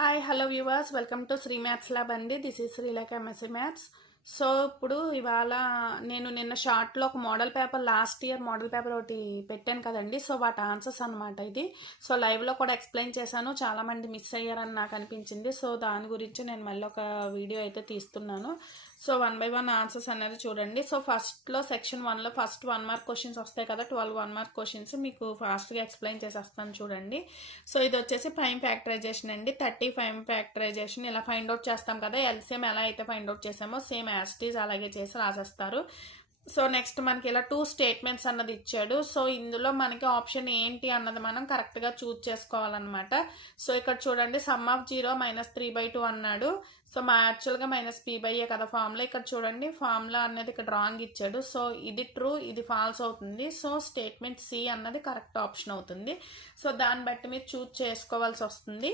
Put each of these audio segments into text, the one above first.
Hi hello viewers welcome to Sri maths lab అండి. This is Srilekha MSc maths. So ఇప్పుడు ఇవాళ నేను నిన్న షార్ట్లో ఒక model paper last year model paper ఒకటి పెట్టాను కదండి. సో వాటి ఆన్సర్స్ అనమాట ఇది. సో లైవ్లో కూడా ఎక్స్ప్లెయిన్ చేశాను, చాలామంది మిస్ అయ్యారని నాకు అనిపించింది. సో దాని గురించి నేను మళ్ళీ ఒక వీడియో అయితే తీస్తున్నాను. సో 1 by 1 ఆన్సర్స్ అనేది చూడండి. సో ఫస్ట్లో సెక్షన్ 1లో ఫస్ట్ 1 మార్క్ క్వశ్చన్స్ వస్తాయి కదా, 12 1 మార్క్ క్వశ్చన్స్ మీకు ఫాస్ట్గా ఎక్స్ప్లెయిన్ చేసేస్తాను చూడండి. సో ఇది వచ్చేసి ప్రైమ్ ఫ్యాక్టరైజేషన్ అండి. 30 ప్రైమ్ ఫ్యాక్టరైజేషన్ ఇలా ఫైండ్ అవుట్ చేస్తాం కదా, ఎల్సిఎం ఎలా అయితే ఫైండ్ అవుట్ చేసామో సేమ్ యాజ్ ఇట్ ఈజ్ అలాగే చేసి రాసేస్తారు. సో నెక్స్ట్ మనకి ఇలా 2 స్టేట్మెంట్స్ అన్నది ఇచ్చాడు. సో ఇందులో మనకి ఆప్షన్ ఏంటి అన్నది మనం కరెక్ట్గా చూజ్ చేసుకోవాలన్నమాట. సో ఇక్కడ చూడండి, సమ్ ఆఫ్ 0 -3/2 అన్నాడు. సో మా యాక్చువల్గా -p/a కదా ఫార్ములా. ఇక్కడ చూడండి ఫార్ములా అనేది ఇక్కడ రాంగ్ ఇచ్చాడు. సో ఇది ట్రూ, ఇది ఫాల్స్ అవుతుంది. సో స్టేట్మెంట్ సి అన్నది కరెక్ట్ ఆప్షన్ అవుతుంది. సో దాన్ని బట్టి మీరు చూజ్ చేసుకోవాల్సి వస్తుంది.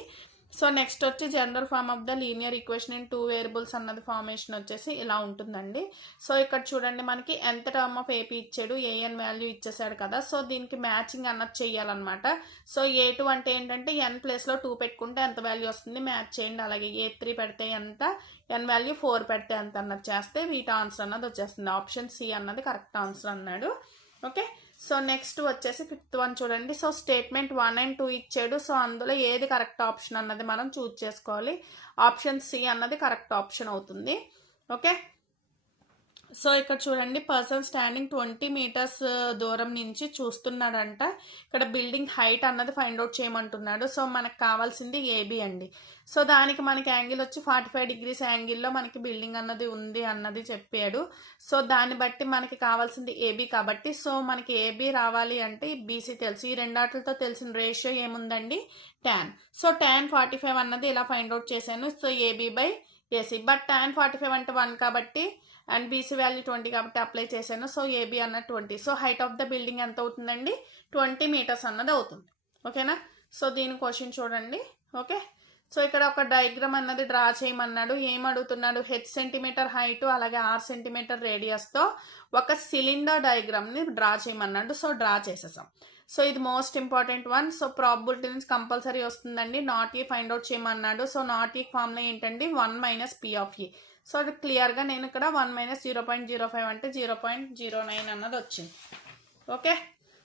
సో నెక్స్ట్ వచ్చి general form of the linear equation in 2 variables అన్నది ఫార్మేషన్ వచ్చేసి ఇలా ఉంటుందండి. సో ఇక్కడ చూడండి మనకి ఎంత టర్మ్ ఆఫ్ ఏపీ ఇచ్చాడు, ఏఎన్ వాల్యూ ఇచ్చేసాడు కదా. సో దీనికి మ్యాచింగ్ అన్నది చేయాలన్నమాట. సో ఏ2 అంటే ఏంటంటే ఎన్ ప్లేస్లో 2 పెట్టుకుంటే ఎంత వాల్యూ వస్తుంది మ్యాచ్ చేయండి. అలాగే ఏ3 పెడితే ఎంత, ఎన్ వాల్యూ 4 పెడితే ఎంత అన్నది చేస్తే వీటి ఆన్సర్ అన్నది వచ్చేస్తుంది. ఆప్షన్ సి అన్నది కరెక్ట్ ఆన్సర్ అన్నాడు. ఓకే, సో నెక్స్ట్ వచ్చేసి 5th వన్ చూడండి. సో స్టేట్మెంట్ 1 and 2 ఇచ్చాడు. సో అందులో ఏది కరెక్ట్ ఆప్షన్ అన్నది మనం చూజ్ చేసుకోవాలి. ఆప్షన్ సి అన్నది కరెక్ట్ ఆప్షన్ అవుతుంది. ఓకే, సో ఇక్కడ చూడండి, పర్సన్ స్టాండింగ్ 20 meters దూరం నుంచి చూస్తున్నాడంట. ఇక్కడ బిల్డింగ్ హైట్ అన్నది ఫైండ్ అవుట్ చేయమంటున్నాడు. సో మనకు కావాల్సింది ఏబి అండి. సో దానికి మనకి యాంగిల్ వచ్చి 45 degrees యాంగిల్లో మనకి బిల్డింగ్ అన్నది ఉంది అన్నది చెప్పాడు. సో దాన్ని బట్టి మనకి కావాల్సింది ఏబి కాబట్టి, సో మనకి ఏబి రావాలి అంటే బీసీ తెలుసు. ఈ రెండాటితో తెలిసిన రేషియో ఏముందండి, tan. సో tan 45 అన్నది ఇలా ఫైండ్ అవుట్ చేశాను. So AB by AC, but tan 45 అంటే 1 కాబట్టి అండ్ బీసీ వాల్యూ 20 కాబట్టి అప్లై చేశాను. సో ఏబి అన్నది 20. So height of the building ఎంత అవుతుందండి, 20 meters అన్నది అవుతుంది. ఓకేనా, సో దీని క్వశ్చన్ చూడండి. ఓకే, సో ఇక్కడ ఒక డయాగ్రామ్ అన్నది డ్రా చేయమన్నాడు. ఏం అడుగుతున్నాడు, హెచ్ సెంటీమీటర్ హైట్ అలాగే 6 centimeter రేడియస్తో ఒక సిలిండర్ డయాగ్రామ్ని డ్రా చేయమన్నాడు. సో డ్రా చేసేసాం. సో ఇది most important one. So probability నుంచి కంపల్సరీ వస్తుందండి. నాట్ ఈ ఫైండ్ అవుట్ చేయమన్నాడు. సో నాట్ ఈ ఫార్ములా ఏంటండి, 1 - p of e. సో అది క్లియర్గా నేను ఇక్కడ 1 - 0.05 అంటే 0.09 అన్నది వచ్చింది. Okay,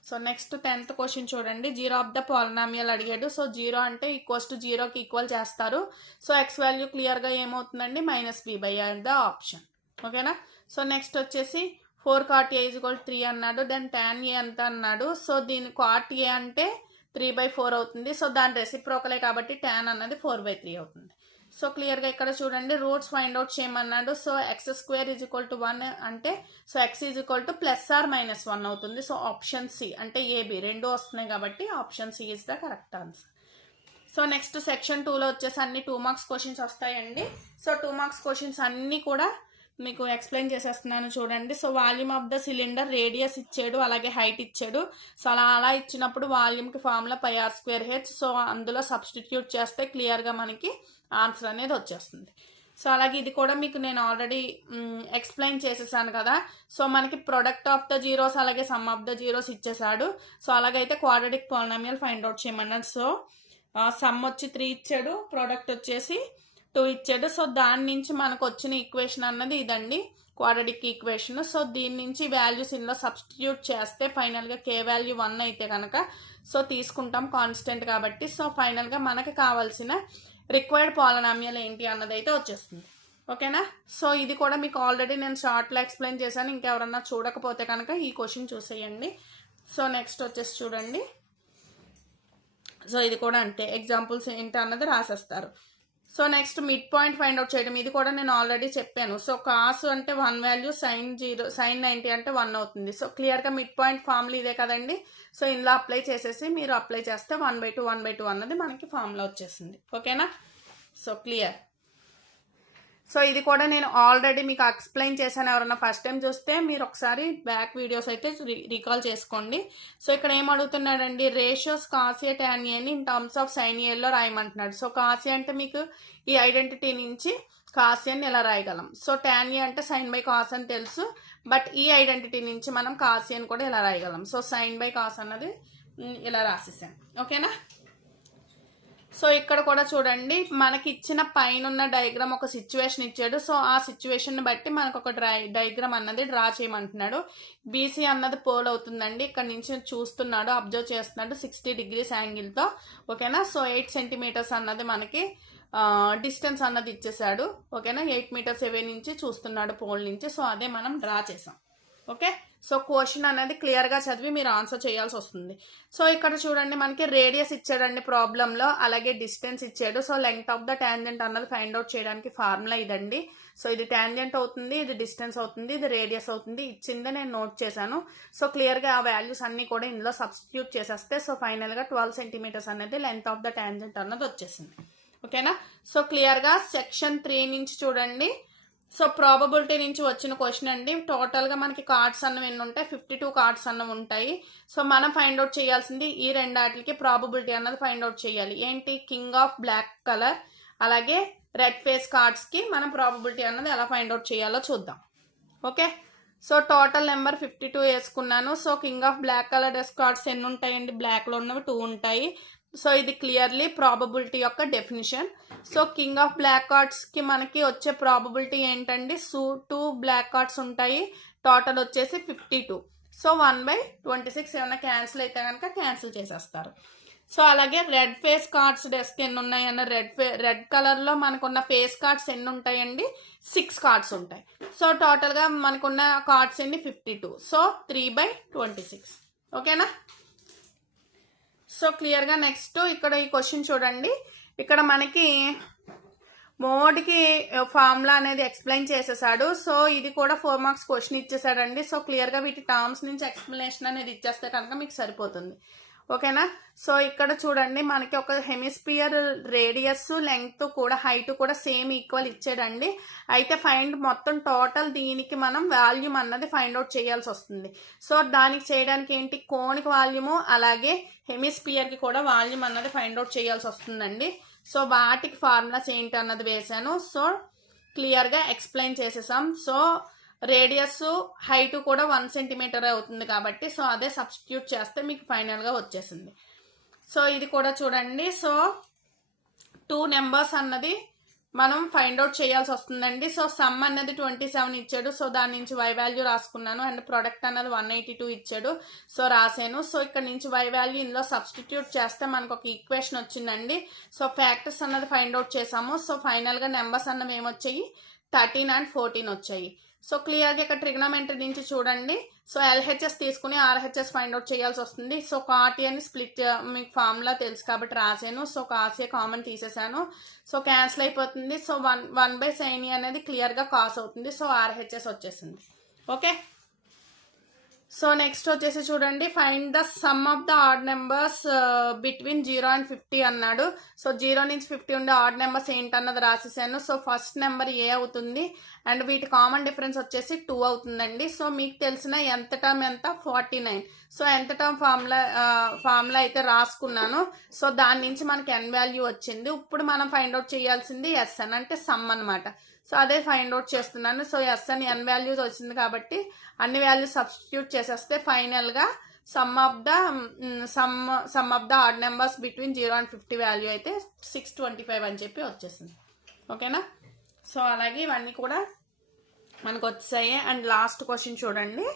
so next 10th question చూడండి. 0 ఆఫ్ ద పాలినామియల్ అడిగాడు. సో 0 అంటే =0కి ఈక్వల్ చేస్తారు. సో ఎక్స్ వాల్యూ క్లియర్గా ఏమవుతుందండి, -b/a ద ఆప్షన్. ఓకేనా, సో నెక్స్ట్ వచ్చేసి 4 cot a = 3 అన్నాడు. దెన్ tan a ఎంత అన్నాడు. సో దీని cot a అంటే 3/4 అవుతుంది. సో దాని రెసిప్రోకలే కాబట్టి tan అన్నది 4/3 అవుతుంది. సో క్లియర్గా ఇక్కడ చూడండి, రూట్స్ ఫైండ్ అవుట్ చేయమన్నాడు. సో x² = 1 అంటే సో x +or-1 అవుతుంది. సో ఆప్షన్ సి అంటే ఏబి రెండు వస్తున్నాయి కాబట్టి option C is the correct answer. So next section 2లో వచ్చేసి అన్ని 2 marks క్వశ్చన్స్ వస్తాయండి. సో 2 marks క్వశ్చన్స్ అన్నీ కూడా మీకు ఎక్స్ప్లెయిన్ చేసేస్తున్నాను చూడండి. So volume of the cylinder, radius ఇచ్చాడు అలాగే హైట్ ఇచ్చాడు. సో అలా ఇచ్చినప్పుడు వాల్యూమ్కి ఫార్ములా πr²h. సో అందులో సబ్స్టిట్యూట్ చేస్తే క్లియర్గా మనకి ఆన్సర్ అనేది వచ్చేస్తుంది. సో అలాగే ఇది కూడా మీకు నేను ఆల్రెడీ ఎక్స్ప్లెయిన్ చేసేసాను కదా. సో మనకి ప్రొడక్ట్ ఆఫ్ ద జీరోస్ అలాగే సమ్ ఆఫ్ ద జీరోస్ ఇచ్చేసాడు. సో అలాగైతే క్వాడ్రాటిక్ పాలినామియల్ ఫైండ్ అవుట్ చేయమన్నాడు. సో సమ్ వచ్చి 3 ఇచ్చాడు, ప్రొడక్ట్ వచ్చేసి 2 ఇచ్చాడు. సో దాని నుంచి మనకు వచ్చిన ఈక్వేషన్ అన్నది ఇదండి, క్వాడ్రాటిక్ ఈక్వేషన్. సో దీని నుంచి వాల్యూస్ ఇందులో సబ్స్టిట్యూట్ చేస్తే ఫైనల్గా కే వాల్యూ 1 అయితే కనుక సో తీసుకుంటాం కాన్స్టెంట్ కాబట్టి. సో ఫైనల్గా మనకి కావాల్సిన రిక్వైర్డ్ పాలినామియల్ ఏంటి అన్నది అయితే వచ్చేస్తుంది. ఓకేనా, సో ఇది కూడా మీకు ఆల్రెడీ నేను షార్ట్లో ఎక్స్ప్లెయిన్ చేశాను. ఇంకెవరన్నా చూడకపోతే కనుక ఈ క్వశ్చన్ చూసేయండి. సో నెక్స్ట్ వచ్చేసి చూడండి, సో ఇది కూడా అంతే, ఎగ్జాంపుల్స్ ఏంటి అన్నది రాసేస్తారు. So next mid point find out చేయడం, ఇది కూడా నేను ఆల్రెడీ చెప్పాను. సో కాస్ అంటే 1 వాల్యూ, sin 90 అంటే 1 అవుతుంది. సో క్లియర్గా మిడ్ పాయింట్ ఫార్ములా ఇదే కదండి. సో ఇందులో అప్లై చేసేసి మీరు అప్లై చేస్తే 1/2 అన్నది మనకి ఫార్ములా వచ్చేసింది. ఓకేనా, సో క్లియర్. సో ఇది కూడా నేను ఆల్రెడీ మీకు ఎక్స్ప్లెయిన్ చేశాను. ఎవరన్నా ఫస్ట్ టైం చూస్తే మీరు ఒకసారి బ్యాక్ వీడియోస్ అయితే రీకాల్ చేసుకోండి. సో ఇక్కడ ఏం అడుగుతున్నాడండి, ratios cos A tan a ని in terms of sin a లో రాయమంటున్నాడు. సో కాస్ ఏ అంటే మీకు ఈ ఐడెంటిటీ నుంచి కాస్ ఏ ని ఎలా రాయగలం. సో tan a అంటే sin/cos అని తెలుసు, బట్ ఈ ఐడెంటిటీ నుంచి మనం కాస్ ఏ ని కూడా ఎలా రాయగలం. సో sin/cos అన్నది ఇలా రాసేసాం. ఓకేనా, సో ఇక్కడ కూడా చూడండి మనకి ఇచ్చిన పైన ఉన్న డయాగ్రామ్ ఒక సిచ్యువేషన్ ఇచ్చాడు. సో ఆ సిచ్యువేషన్ బట్టి మనకు ఒక డయాగ్రామ్ అన్నది డ్రా చేయమంటున్నాడు. బీసీ అన్నది పోల్ అవుతుందండి. ఇక్కడ నుంచి చూస్తున్నాడు, అబ్జర్వ్ చేస్తున్నాడు 60 degrees యాంగిల్తో. ఓకేనా. సో 8 centimeters అన్నది మనకి డిస్టెన్స్ అన్నది ఇచ్చేసాడు. ఓకేనా. 8 meters అవే నుంచి చూస్తున్నాడు పోల్ నుంచి. సో అదే మనం డ్రా చేసాం. ఓకే. సో క్వశ్చన్ అనేది క్లియర్గా చదివి మీరు ఆన్సర్ చేయాల్సి వస్తుంది. సో ఇక్కడ చూడండి మనకి రేడియస్ ఇచ్చాడండి ప్రాబ్లంలో, అలాగే డిస్టెన్స్ ఇచ్చాడు. So length of the tangent అన్నది ఫైండ్ అవుట్ చేయడానికి ఫార్ములా ఇదండి. సో ఇది టాంజెంట్ అవుతుంది, ఇది డిస్టెన్స్ అవుతుంది, ఇది రేడియస్ అవుతుంది. ఇచ్చిందే నేను నోట్ చేశాను. సో క్లియర్గా ఆ వాల్యూస్ అన్ని కూడా ఇందులో సబ్స్టిట్యూట్ చేసేస్తే సో ఫైనల్గా 12 centimeters అనేది లెంగ్త్ ఆఫ్ ద టాంజెంట్ అన్నది వచ్చేసింది. ఓకేనా. సో క్లియర్గా సెక్షన్ 3 నుంచి చూడండి. సో ప్రాబబిలిటీ నుంచి వచ్చిన క్వశ్చన్ అండి. టోటల్గా మనకి కార్డ్స్ అన్నవి ఎన్ని ఉంటాయి, 52 కార్డ్స్ అన్నవి ఉంటాయి. సో మనం ఫైండ్ అవుట్ చేయాల్సింది ఈ రెండాటికి ప్రాబబిలిటీ అన్నది ఫైండ్ అవుట్ చేయాలి. ఏంటి, కింగ్ ఆఫ్ బ్లాక్ కలర్ అలాగే రెడ్ ఫేస్ కార్డ్స్కి మనం ప్రాబబిలిటీ అన్నది ఎలా ఫైండ్ అవుట్ చేయాలో చూద్దాం. ఓకే. సో టోటల్ నెంబర్ 52 వేసుకున్నాను. So king of black colour డెస్ కార్డ్స్ ఎన్ని ఉంటాయండి, బ్లాక్లో ఉన్నవి 2 ఉంటాయి. సో ఇది క్లియర్లీ ప్రాబబిలిటీ యొక్క definition. So king of black కార్డ్స్కి మనకి వచ్చే ప్రాబబిలిటీ ఏంటండి, 2 బ్లాక్ కార్డ్స్ ఉంటాయి. టోటల్ వచ్చేసి 52. సో 1/26 ఏమైనా క్యాన్సిల్ అయితే కనుక క్యాన్సిల్ చేసేస్తారు. సో అలాగే రెడ్ ఫేస్ కార్డ్స్ డెస్క్ ఎన్ని ఉన్నాయన్న రెడ్ కలర్లో మనకున్న ఫేస్ కార్డ్స్ ఎన్ని ఉంటాయండి, 6 కార్డ్స్ ఉంటాయి. సో టోటల్గా మనకున్న కార్డ్స్ ఎన్ని 52. సో 3/26. ఓకేనా. సో క్లియర్గా నెక్స్ట్ ఇక్కడ ఈ క్వశ్చన్ చూడండి. ఇక్కడ మనకి మోడ్కి ఫార్ములా అనేది ఎక్స్ప్లెయిన్ చేసేసాడు. సో ఇది కూడా 4 marks క్వశ్చన్ ఇచ్చేసాడండి. సో క్లియర్గా వీటి టర్మ్స్ నుంచి ఎక్స్ప్లెనేషన్ అనేది ఇచ్చేస్తే కనుక మీకు సరిపోతుంది. ఓకేనా. సో ఇక్కడ చూడండి మనకి ఒక హెమిస్పియర్ రేడియస్ లెంగ్త్ కూడా హైట్ కూడా సేమ్ ఈక్వల్ ఇచ్చాడండి. అయితే ఫైండ్ మొత్తం టోటల్ దీనికి మనం వాల్యూమ్ అన్నది ఫైండ్ అవుట్ చేయాల్సి వస్తుంది. సో దానికి చేయడానికి ఏంటి, కోన్కి వాల్యూము అలాగే హెమిస్పియర్కి కూడా వాల్యూమ్ అన్నది ఫైండ్ అవుట్ చేయాల్సి వస్తుందండి. సో వాటికి ఫార్ములాస్ ఏంటి అన్నది వేసాను. సో క్లియర్గా ఎక్స్ప్లెయిన్ చేసేసాం. సో రేడియస్ హైట్ కూడా 1 centimeter అవుతుంది కాబట్టి సో అదే సబ్స్టిట్యూట్ చేస్తే మీకు ఫైనల్గా వచ్చేసింది. సో ఇది కూడా చూడండి. సో 2 numbers అన్నది మనం ఫైండ్ అవుట్ చేయాల్సి వస్తుందండి. సో సమ్ అన్నది 27 ఇచ్చాడు. సో దాని నుంచి వై వాల్యూ రాసుకున్నాను. అండ్ ప్రొడక్ట్ అన్నది 182 ఇచ్చాడు. సో రాసాను. సో ఇక్కడ నుంచి వై వాల్యూ ఇందులో సబ్స్టిట్యూట్ చేస్తే మనకు ఒక ఈక్వేషన్ వచ్చిందండి. సో ఫ్యాక్టర్స్ అన్నది ఫైండ్ అవుట్ చేసాము. సో ఫైనల్గా నెంబర్స్ అన్నవి ఏమొచ్చాయి, 13 and 14 వచ్చాయి. సో క్లియర్గా ఇక్కడ ట్రిగ్నోమెట్రీ నుంచి చూడండి. సో ఎల్హెచ్ఎస్ తీసుకుని ఆర్హెచ్ఎస్ ఫైండ్ అవుట్ చేయాల్సి వస్తుంది. సో కాటి అని స్ప్లిట్ మీకు ఫార్ములా తెలుసు కాబట్టి రాసాను. సో కాసే కామన్ తీసేసాను. సో క్యాన్సిల్ అయిపోతుంది. సో 1/sin అనేది క్లియర్గా కాస్ అవుతుంది. సో ఆర్హెచ్ఎస్ వచ్చేసింది. ఓకే. సో నెక్స్ట్ వచ్చేసి చూడండి, find the sum of the odd numbers between 0 and 50 అన్నాడు. సో 0 నుంచి 50 ఉండే ఆడ్ నెంబర్స్ ఏంటన్నది రాసేసాను. సో ఫస్ట్ నెంబర్ ఏ అవుతుంది అండ్ వీటి కామన్ డిఫరెన్స్ వచ్చేసి 2 అవుతుందండి. సో మీకు తెలిసిన ఎంత టర్మ్ ఎంత 49. సో ఎంత టర్మ్ ఫార్ములా అయితే రాసుకున్నాను. సో దాని నుంచి మనకి n వాల్యూ వచ్చింది. ఇప్పుడు మనం ఫైండ్ అవుట్ చేయాల్సింది SN అంటే సమ్ అనమాట. సో అదే ఫైండ్ అవుట్ చేస్తున్నాను. సో SN n వాల్యూస్ వచ్చింది కాబట్టి అన్ని వాల్యూస్ సబ్స్టిట్యూట్ చేసేస్తే ఫైనల్గా some of the odd numbers between 0 and 50 value అయితే 625 అని చెప్పి వచ్చేసింది. ఓకేనా. సో అలాగే ఇవన్నీ కూడా మనకు వచ్చాయి. అండ్ లాస్ట్ క్వశ్చన్ చూడండి.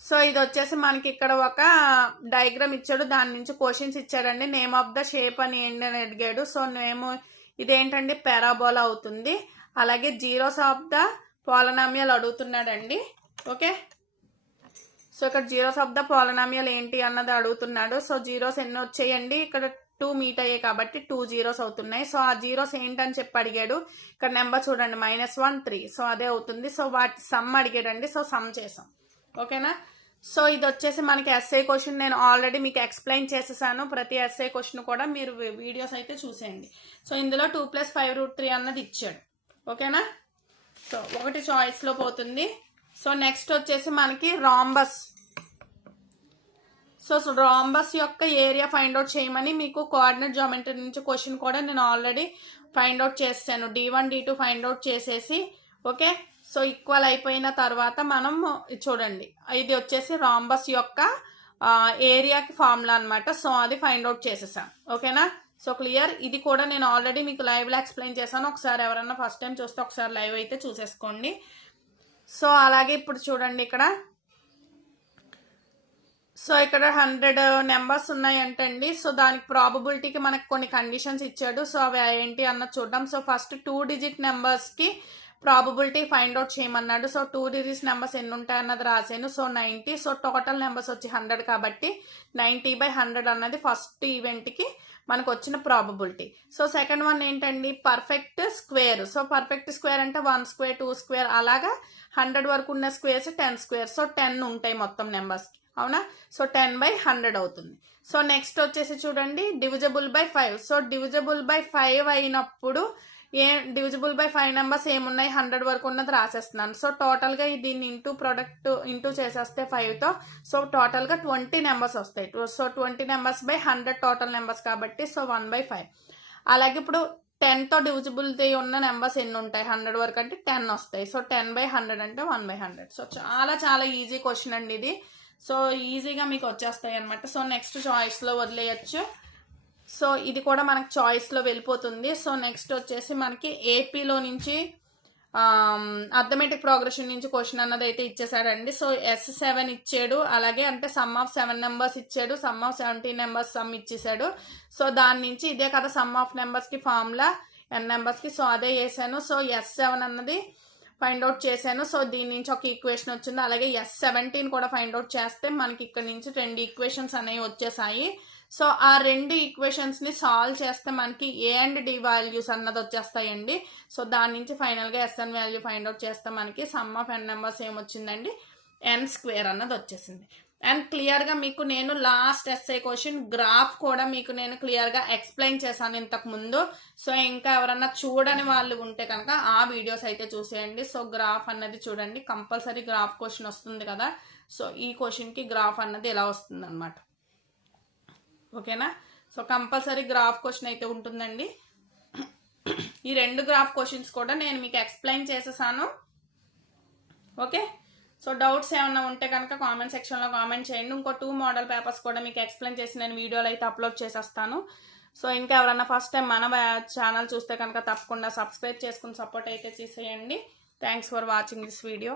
సో ఇది వచ్చేసి మనకి ఇక్కడ ఒక డయాగ్రామ్ ఇచ్చాడు, దాని నుంచి క్వశ్చన్స్ ఇచ్చాడండి. నేమ్ ఆఫ్ ద షేప్ అని ఏంటి అని అడిగాడు. సో నేమ్ ఇదేంటండి పారాబోలా అవుతుంది. అలాగే జీరోస్ ఆఫ్ ద పాలినామియల్ అడుగుతున్నాడండి. ఓకే. సో ఇక్కడ జీరోస్ ఆఫ్ ద పాలినామియల్ ఏంటి అన్నది అడుగుతున్నాడు. సో జీరోస్ ఎన్ని వచ్చాయండి, ఇక్కడ 2 మీట్ అయ్యాయి కాబట్టి 2 జీరోస్ అవుతున్నాయి. సో ఆ జీరోస్ ఏంటని చెప్పి అడిగాడు. ఇక్కడ నెంబర్ చూడండి -1 3. సో అదే అవుతుంది. సో వాటి సమ్ అడిగాడండి. సో సమ్ చేసాం. ఓకేనా. సో ఇది వచ్చేసి మనకి ఎస్ఐ క్వశ్చన్ నేను ఆల్రెడీ మీకు ఎక్స్ప్లెయిన్ చేసేసాను. ప్రతి ఎస్ఐ క్వశ్చన్ కూడా మీరు వీడియోస్ అయితే చూసేయండి. సో ఇందులో 2 + 5√3 అన్నది ఇచ్చాడు. ఓకేనా. సో ఒకటి చాయిస్లో పోతుంది. సో నెక్స్ట్ వచ్చేసి మనకి రాంబస్. సో రాంబస్ యొక్క ఏరియా ఫైండ్ అవుట్ చేయమని మీకు కోఆర్డినేట్ జామెట్రీ నుంచి క్వశ్చన్ కూడా నేను ఆల్రెడీ ఫైండ్ అవుట్ చేసాను. D1 D2 ఫైండ్ అవుట్ చేసేసి ఓకే. సో ఈక్వల్ అయిపోయిన తర్వాత మనం చూడండి, ఇది వచ్చేసి రాంబస్ యొక్క ఏరియాకి ఫార్ములా అనమాట. సో అది ఫైండ్ అవుట్ చేసేసాం. ఓకేనా. So clear. ఇది కూడా నేను ఆల్రెడీ మీకు లైవ్లో ఎక్స్ప్లెయిన్ చేశాను. ఒకసారి ఎవరన్నా ఫస్ట్ టైం చూస్తే ఒకసారి లైవ్ అయితే చూసేసుకోండి. సో అలాగే ఇప్పుడు చూడండి ఇక్కడ. సో ఇక్కడ 100 నెంబర్స్ ఉన్నాయంటండి. సో దానికి ప్రాబబిలిటీకి మనకు కొన్ని కండిషన్స్ ఇచ్చాడు. సో అవి ఏంటి అన్నది చూద్దాం. సో ఫస్ట్ 2 డిజిట్ నెంబర్స్కి ప్రాబబిలిటీ ఫైండ్ అవుట్ చేయమన్నాడు. సో 2 డిజిట్స్ నెంబర్స్ ఎన్ని ఉంటాయి అన్నది రాసాను. సో 90. సో టోటల్ నెంబర్స్ వచ్చి 100 కాబట్టి 90/100 అన్నది ఫస్ట్ ఈవెంట్కి మనకు వచ్చిన ప్రాబబిలిటీ. సో సెకండ్ వన్ ఏంటండి, perfect square. So perfect square అంటే 1 స్క్వేర్ 2 స్క్వేర్ అలాగా 100 వరకు ఉన్న స్క్వేర్స్ 10 స్క్వేర్. సో 10 ఉంటాయి మొత్తం నెంబర్స్కి, అవునా. సో 10/100 అవుతుంది. సో నెక్స్ట్ వచ్చేసి చూడండి, divisible by 5. So divisible by 5 అయినప్పుడు డివిజబుల్ బై 5 నెంబర్స్ ఏమున్నాయి 100 వరకు ఉన్నది రాసేస్తున్నాను. సో టోటల్గా దీన్ని ఇంటూ చేసేస్తే 5తో సో టోటల్గా 20 నెంబర్స్ వస్తాయి. So 20 numbers by 100 total numbers కాబట్టి సో 1/5. అలాగే ఇప్పుడు 10తో డివిజిబుల్ ఉన్న నెంబర్స్ ఎన్ని ఉంటాయి 100 వరకు అంటే 10 వస్తాయి. సో 10/100 అంటే 1/100. సో చాలా చాలా ఈజీ క్వశ్చన్ అండి ఇది. సో ఈజీగా మీకు వచ్చేస్తాయి అనమాట. సో నెక్స్ట్ చాయిస్లో వదిలేయచ్చు. సో ఇది కూడా మనకి చాయిస్లో వెళ్ళిపోతుంది. సో నెక్స్ట్ వచ్చేసి మనకి ఏపీలో నుంచి అథమెటిక్ ప్రోగ్రెషన్ నుంచి క్వశ్చన్ అన్నది అయితే ఇచ్చేసాడండి. సో S7 ఇచ్చాడు, అలాగే అంటే సమ్ ఆఫ్ 7 నెంబర్స్ ఇచ్చాడు, సమ్ ఆఫ్ 17 నెంబర్స్ సమ్ ఇచ్చేసాడు. సో దాని నుంచి ఇదే కదా సమ్ ఆఫ్ నెంబర్స్కి ఫార్ములా n నెంబర్స్కి. సో అదే వేసాను. సో S7 అన్నది ఫైండ్ అవుట్ చేశాను. సో దీని నుంచి ఒక ఈక్వేషన్ వచ్చింది. అలాగే S17 కూడా ఫైండ్ అవుట్ చేస్తే మనకి ఇక్కడ నుంచి 2 ఈక్వేషన్స్ అనేవి వచ్చేసాయి. సో ఆ 2 ఈక్వేషన్స్ని సాల్వ్ చేస్తే మనకి A అండ్ D వాల్యూస్ అన్నది వచ్చేస్తాయండి. సో దాని నుంచి ఫైనల్గా SN వాల్యూ ఫైండ్ అవుట్ చేస్తే మనకి సమ్ ఆఫ్ n నెంబర్స్ ఏమొచ్చిందండి, n స్క్వేర్ అన్నది వచ్చేసింది. అండ్ క్లియర్గా మీకు నేను లాస్ట్ ఎస్ఐ క్వశ్చన్ గ్రాఫ్ కూడా మీకు నేను క్లియర్గా ఎక్స్ప్లెయిన్ చేశాను ఇంతకు ముందు. సో ఇంకా ఎవరన్నా చూడని వాళ్ళు ఉంటే కనుక ఆ వీడియోస్ అయితే చూసేయండి. సో గ్రాఫ్ అన్నది చూడండి, కంపల్సరీ గ్రాఫ్ క్వశ్చన్ వస్తుంది కదా. సో ఈ క్వశ్చన్కి గ్రాఫ్ అన్నది ఎలా వస్తుంది అనమాట, ఓకేనా. సో కంపల్సరీ గ్రాఫ్ క్వశ్చన్ అయితే ఉంటుందండి. ఈ 2 గ్రాఫ్ క్వశ్చన్స్ కూడా నేను మీకు ఎక్స్ప్లెయిన్ చేసేసాను, ఓకే. సో డౌట్స్ ఏమన్నా ఉంటే కనుక కామెంట్ సెక్షన్లో కామెంట్ చేయండి. ఇంకో 2 మోడల్ పేపర్స్ కూడా మీకు ఎక్స్ప్లెయిన్ చేసి నేను వీడియోలో అయితే అప్లోడ్ చేసేస్తాను. సో ఇంకా ఎవరన్నా ఫస్ట్ టైం మన ఛానల్ చూస్తే కనుక తప్పకుండా సబ్స్క్రైబ్ చేసుకుని సపోర్ట్ అయితే చేసేయండి. Thanks for watching this video.